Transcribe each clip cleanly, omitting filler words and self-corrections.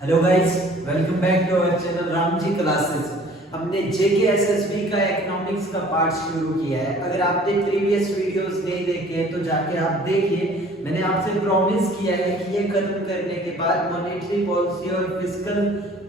Hello guys, welcome back to our channel Ramji classes. हमने JK SSB का economics का part शुरू किया है। अगर आपने प्रीवियस वीडियोस नहीं देखे हैं तो जाके आप देखिए। मैंने आपसे प्रॉमिस किया है कि ये खत्म करने के बाद मॉनेटरी पॉलिसी और फिस्कल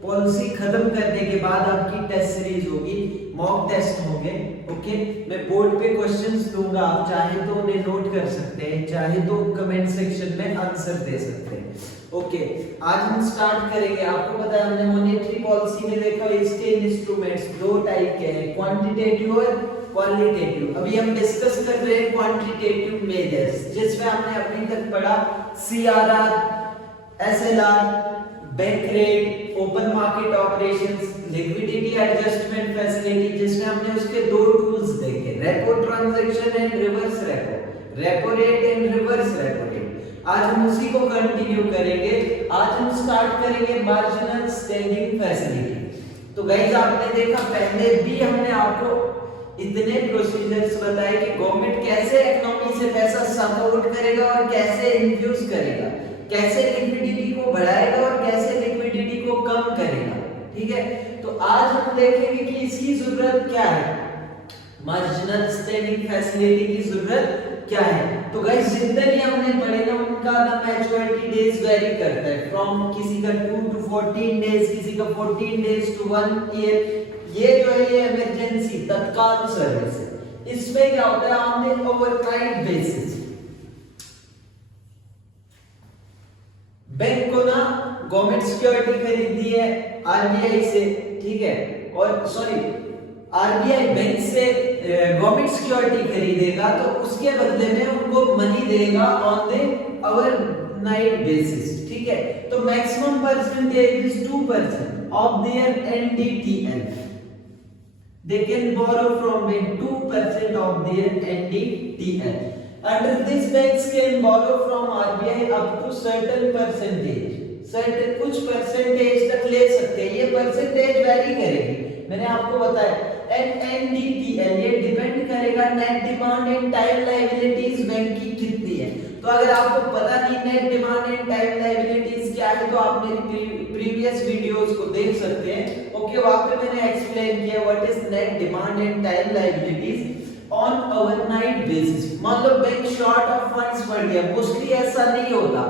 पॉलिसी खत्म करने के बाद आपकी टेस्ट सीरीज होगी, मॉक टेस्ट होंगे। ओके, मैं बोर्ड पे क्वेश्चंस दूंगा, आप चाहे तो उन्हें नोट कर सकते हैं, चाहे तो कमेंट सेक्शन में आंसर दे सकते हैं। ओके, आज हम स्टार्ट करेंगे। आपको पता है हमने मॉनेटरी पॉलिसी में देखा इसके इंस्ट्रूमेंट्स दो टाइप के हैं, क्वांटिटेटिव और क्वालिटेटिव। अभी हम डिस्कस कर रहे हैं क्वांटिटेटिव मेजर्स, जिसमें हमने अभी तक पढ़ा CRR, SLR, bank rate, open market operations, liquidity adjustment facility, जिसमें हमने उसके दो टूल्स देखे, repo transaction and reverse repo, repo rate and reverse repo rate. आज हम उसी को कंटिन्यू करेंगे। आज हम स्टार्ट करेंगे मार्जिनल स्टैंडिंग फैसिलिटी। तो गाइस, आपने देखा पहले भी हमने आपको इतने प्रोसीजर्स बताए कि गवर्नमेंट कैसे इकोनॉमी से पैसा सपोर्ट करेगा और कैसे इंफ्यूज करेगा, कैसे लिक्विडिटी को बढ़ाएगा और कैसे लिक्विडिटी को कम करेगा। ठीक है, तो आज हम देखेंगे कि इसकी जरूरत क्या है, मार्जिनल स्टैंडिंग फैसिलिटी की जरूरत क्या है। तो गाइस, जितने भी हमने पढ़े ना उनका ना मैच्योरिटी डेज वेरी करता है, फ्रॉम किसी का 2 to 14 डेज, किसी का 14 डेज to 1 ईयर। ये जो है ये इमरजेंसी तत्काल सर्विस है। इसमें क्या होता है, ऑन ओवरनाइट बेसिस बैंक को ना गवर्नमेंट सिक्योरिटी खरीदी है आरबीआई से, ठीक है, और सॉरी आरबीआई बैंक से गवर्नमेंट सिक्योरिटी खरीदेगा तो उसके बदले में उनको मनी देगा ऑन द ओवरनाइट बेसिस। ठीक है, तो maximum percentage is 2% of their NDTL. They can borrow from bank 2% of their NDTL. Under this, banks can borrow from RBI up to certain percentage, certain कुछ percentage तक ले सकते हैं। ये percentage vary करेगी, मैंने आपको बताया। एनडीटीएल ये डिपेंड करेगा net demand and time liabilities bank की कितनी है। तो अगर आपको पता नहीं net demand and time liabilities क्या है तो आप मेरी प्रीवियस वीडियोस को देख सकते हैं। ओके, वहां पे मैंने एक्सप्लेन किया what is net demand and time liabilities on overnight basis. मान लो बैंक शॉर्ट ऑफ फंड्स पड़ गया, मोस्टली ऐसा नहीं होता,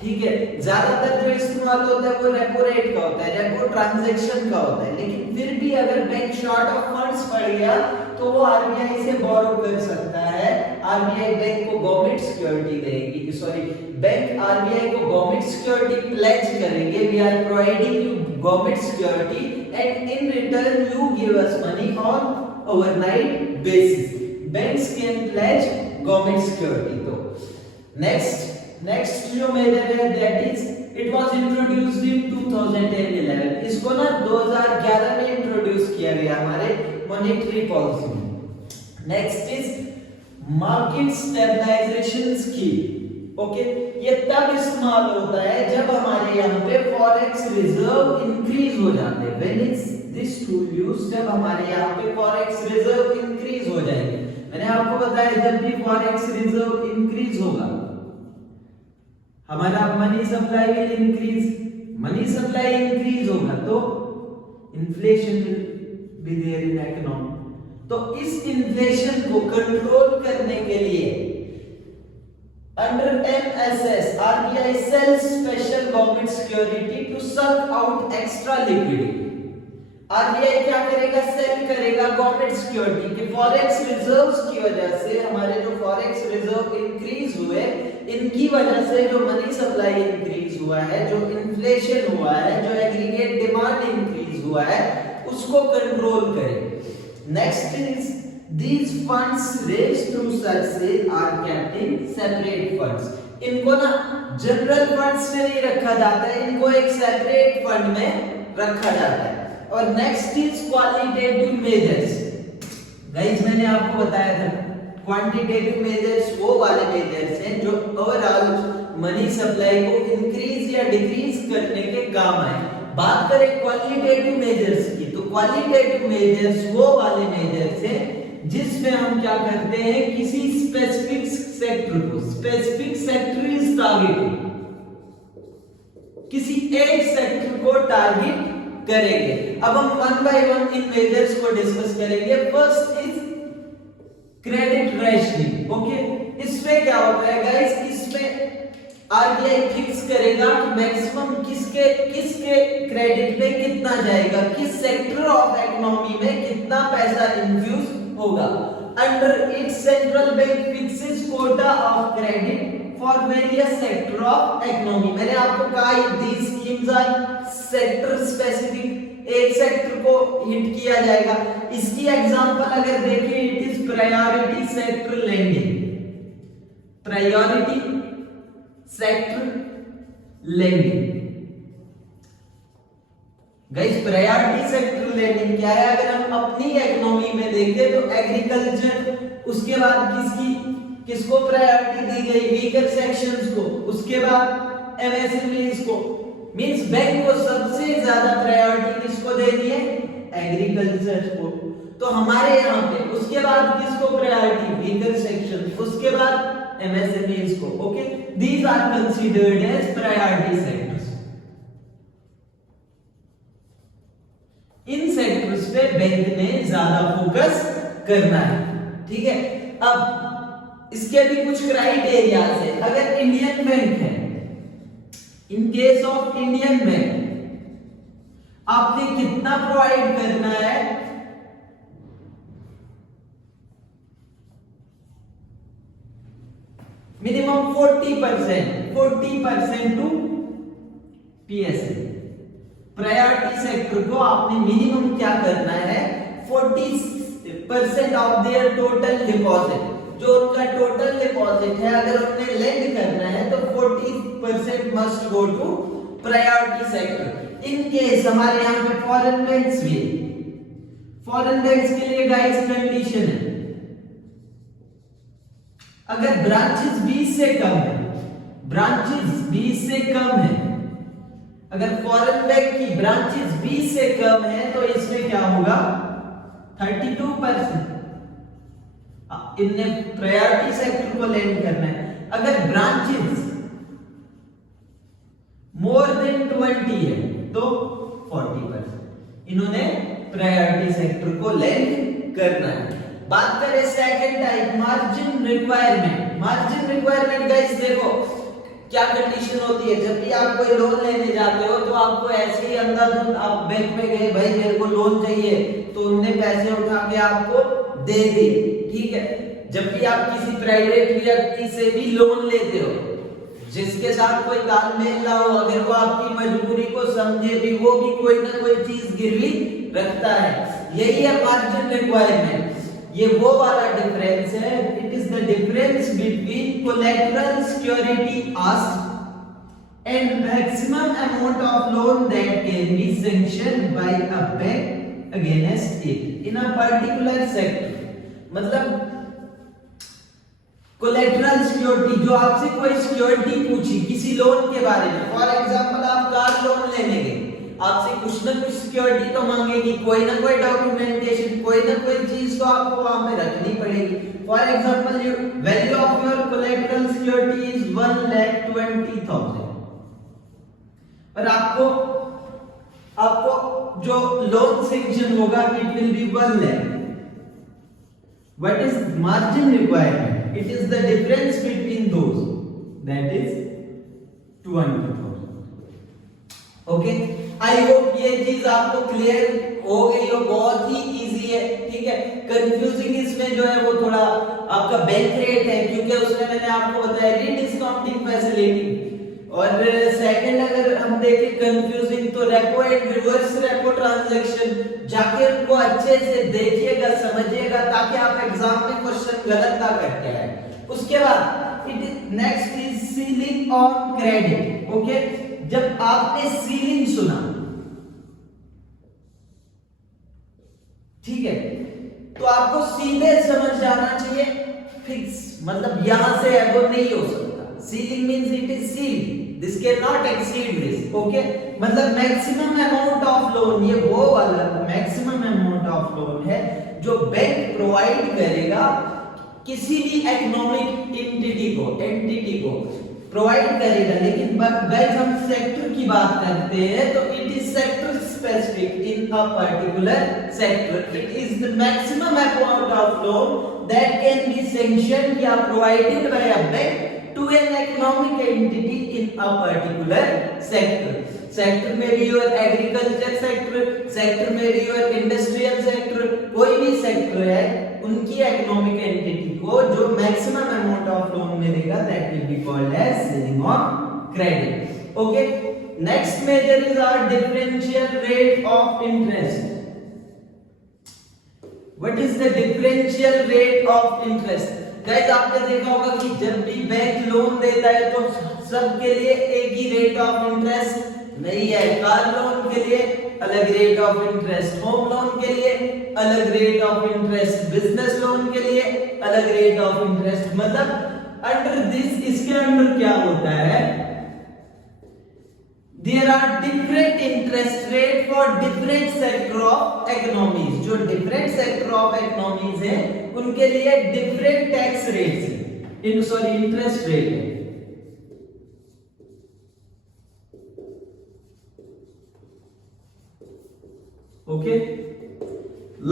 ठीक है, ज्यादातर जो इस्तेमाल होता है वो रेपो रेट का होता है, रेपो ट्रांजैक्शन का होता है। लेकिन फिर भी अगर बैंक शॉर्ट ऑफ फंड्स पड़ गया तो वो आरबीआई से बोरो कर सकता है। आरबीआई बैंक को गवर्नमेंट सिक्योरिटी देगी, सॉरी बैंक आरबीआई को गवर्नमेंट सिक्योरिटी प्लेज करेंगे, we are providing you government security and in return you give us money on overnight basis. Banks can pledge government security। तो next जो major है that is it was introduced in 2011। इसको ना 2011 में introduce किया गया हमारे मॉनेटरी पॉलिसी में। Next is market stabilization scheme. Okay, ये तब इस्तेमाल होता है जब हमारे यहाँ पे फॉरेक्स रिजर्व इंक्रीज हो जाते हैं। When is this tool used, जब हमारे यहाँ पे फॉरेक्स रिजर्व इंक्रीज हो जाएंगे। मैंने आपको बताया जब भी फॉरेक्स रिजर्व इंक्रीज होगा हमारा money supply will increase, money supply increase होगा तो inflation will be there in economy. तो इस इन्फ्लेशन को कंट्रोल करने के लिए under MSS RBI sells special government security to suck out extra liquidity. RBI क्या करेगा, सेल करेगा गवर्नमेंट सिक्योरिटी के फॉरेक्स रिजर्व्स की वजह से। हमारे जो फॉरेक्स रिजर्व इंक्रीज हुए, इनकी वजह से जो मनी सप्लाई इंक्रीज हुआ है, जो इन्फ्लेशन हुआ है, जो एग्रीगेट डिमांड इंक्रीज हुआ है, उसको कंट्रोल करे। Next is these funds raised through sources are kept in separate funds। इनको ना जनरल फंड्स में नहीं रखा जाता है, इनको एक सेपरेट फंड में रखा जाता है। और next is qualitative measures. Guys, मैंने आपको बताया था क्वांटिटेटिव मेजर्स वो वाले मेजर्स हैं जो ओवरऑल मनी सप्लाई को इंक्रीज या डिक्रीज करने के काम आए। बात करें क्वालिटेटिव मेजर्स की, तो क्वालिटेटिव मेजर्स वो वाले मेजर्स हैं जिसमें हम क्या करते हैं, किसी स्पेसिफिक सेक्टर को, स्पेसिफिक सेक्टर इज टारगेटेड, किसी एक सेक्टर को टारगेट करेंगे। अब हम one by one in measures को डिस्कस करेंगे। First is credit rationing. Okay, इसमें क्या होता है गाइस, इसमें आरबीआई फिक्स करेगा कि मैक्सिमम किसके क्रेडिट में कितना जाएगा, किस सेक्टर ऑफ इकोनॉमी में कितना पैसा इन्फ्यूज होगा। Under it central bank fixes Kota of credit for various sector of economy. मैंने आपको कहा दीस स्कीम्स आर सेक्टर स्पेसिफिक, एक सेक्टर को हिट किया जाएगा। इसकी एग्जांपल अगर देखें, it is priority sector lending, priority sector lending. Guys priority sector lending क्या है, अगर हम अपनी इकोनॉमी में देखें तो एग्रीकल्चर, उसके बाद किसको प्रायोरिटी दी गई, वीकर सेक्शंस को, उसके बाद एमएसएमईज को। मींस बैंक को सबसे ज्यादा प्रायोरिटी किसको देनी है, एग्रीकल्चर को। तो हमारे यहाँ पे उसके बाद किसको प्रायोरिटी, वीकर सेक्शन, उसके बाद एमएसएमईज को। Okay, these are considered as priority sectors. इन सेक्टर्स पे बैंक ने ज्यादा फोकस करना है, ठीक है। अब इसके भी कुछ क्राइटेरियाज है। अगर इंडियन बैंक है, in case of Indian bank आपने कितना प्रोवाइड करना है, minimum 40% to PSA. Priority sector को आपने मिनिमम क्या करना है, 40% ऑफ देयर टोटल डिपॉजिट, जो उनका टोटल डिपॉजिट है, अगर उन्हें लेंड करना है तो 40% must go to priority sector. In case हमारे यहाँ पे फॉरेन बैंक्स भी, फॉरेन बैंक्स के लिए गाइस कंडीशन है, अगर ब्रांचेस 20 से कम है, ब्रांचेस 20 से कम है, अगर फॉरेन बैंक की ब्रांचेस 20 से कम है तो इसमें क्या होगा, 32%। इनने प्रायोरिटी सेक्टर को लेंड करना है। अगर ब्रांचेस मोर देन 20 है तो 40% इन्होंने प्रायोरिटी सेक्टर को लेंड करना है। बात करें second type, margin requirement. Margin requirement guys देखो क्या कंडीशन होती है, जब भी आप कोई लोन लेने जाते हो तो आपको ऐसे ही अंधाधुंध आप बैंक में गए, भाई मेरे को लोन चाहिए, तो उनने पैसे उठा के आपको दे दी, ठीक है। जब भी आप किसी प्राइवेट व्यक्ति से भी लोन लेते हो, जिसके साथ कोई तालमेल ना हो, अगर वो आपकी मजबूरी को समझे भी, वो भी कोई ना कोई चीज गिरवी रखता है। यही है मार्जिन रिक्वायरमेंट। ये वो वाला डिफरेंस है, it is the difference between collateral security asked and maximum amount of loan that can be sanctioned by a bank against it in a particular sector. मतलब कोलैटरल सिक्योरिटी, जो आपसे कोई security पूछी किसी लोन के बारे में, फॉर एग्जांपल आप कार लोन लेने गए, आपसे कुछ ना कुछ सिक्योरिटी तो मांगेगी, कोई ना कोई डॉक्यूमेंटेशन, कोई ना कोई चीज तो आपको वहां पे रखनी पड़ेगी। For example value of your collateral security is 1,20,000 और आपको जो लोन सैंक्शन होगा it will be 1 lakh. What is margin requirement? It is the difference between those, that is 200,000. Okay, I hope ये चीज आपको क्लियर हो गई हो, बहुत ही इजी है, ठीक है। कंफ्यूजिंग इसमें जो है वो थोड़ा आपका बैंक रेट है, क्योंकि उसमें मैंने आपको बताया रीडिस्काउंटिंग फैसिलिटी। और सेकंड अगर हम देखें कंफ्यूजिंग तो repo and reverse repo transaction, जाके उनको अच्छे से देखिएगा, समझिएगा, ताकि आप एग्जाम में क्वेश्चन गलत ना करके आए। उसके बाद it is next is ceiling on credit. Okay, जब आपने सीलिंग सुना, ठीक है, तो आपको सीधे समझ जाना चाहिए फिक्स, मतलब यहां से है वो नहीं हो सकता। Ceiling means it is sealed, this can not exceed this. Okay, मतलब मैक्सिमम अमाउंट ऑफ लोन, ये वो वाला मैक्सिमम अमाउंट ऑफ लोन है जो बैंक प्रोवाइड करेगा किसी भी इकोनॉमिक एंटिटी को प्रोवाइड करेगा, लेकिन गाइस हम सेक्टर की बात करते हैं तो it is sector specific in a particular sector. It is the maximum amount of loan that can be sanctioned या provided by a bank to an economic entity in a particular sector. Sector में भी और agriculture sector में भी और industrial sector, कोई भी sector है उनकी इकोनॉमिक एंटिटी को जो मैक्सिमम अमाउंट ऑफ लोन मिलेगा that will be called as ceiling of credit. Okay, next major is our differential rate of interest. What is the differential rate of interest? Guys आपने देखा होगा कि जब भी bank loan देता है तो सबके लिए एक ही रेट ऑफ इंटरेस्ट नहीं है। कार लोन के लिए अलग rate of interest, home loan के लिए अलग rate of interest, business loan के लिए अलग रेट ऑफ इंटरेस्ट। मतलब अंडर दिस, इसके अंदर क्या होता है, there are different interest rate for different sector of economies। जो different sector of economies है उनके लिए different tax rates है, interest rate है। Okay,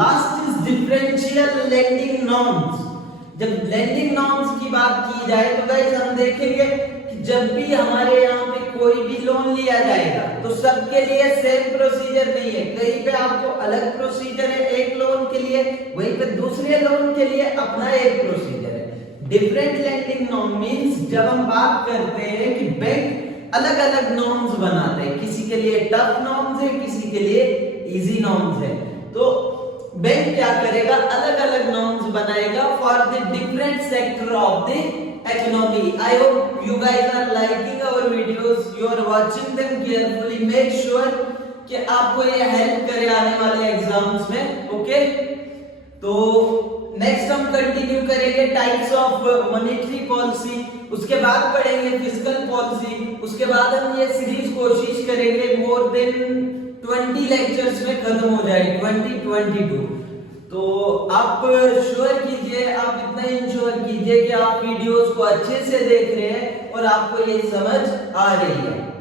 last is differential lending norms. जब लेंडिंग नॉर्म्स की बात की जाए तो गाइस हम देखेंगे कि जब भी हमारे यहाँ पे कोई भी लोन लिया जाएगा तो सबके लिए सेम प्रोसीजर नहीं है। कहीं पे आपको अलग प्रोसीजर है एक लोन के लिए, वहीं पे दूसरे लोन के लिए अपना एक प्रोसीजर है। डिफरेंट लेंडिंग नॉर्म मींस जब हम बात करते हैं कि बैंक अलग अलग नॉर्म्स बनाते हैं, किसी के लिए टफ नॉर्म्स है, किसी के लिए इजी नॉर्म्स है, तो बैंक क्या करेगा, अलग अलग नॉर्म्स बनाएगा for the different sector of the economy। I hope you guys are liking our videos, you are watching them carefully, make sure कि आपको ये हेल्प करे आने वाले एग्जाम्स में। ओके, तो नेक्स्ट हम कंटिन्यू करेंगे टाइप्स ऑफ मॉनेटरी पॉलिसी, उसके बाद पढ़ेंगे फिस्कल पॉलिसी, उसके बाद हम ये सीरीज कोशिश करेंगे मोर देन 20 लेक्चर्स में खत्म हो जाए 2022। तो आप श्योर कीजिए, आप इतना इंश्योर कीजिए कि आप वीडियोस को अच्छे से देख रहे हैं और आपको ये समझ आ रही है।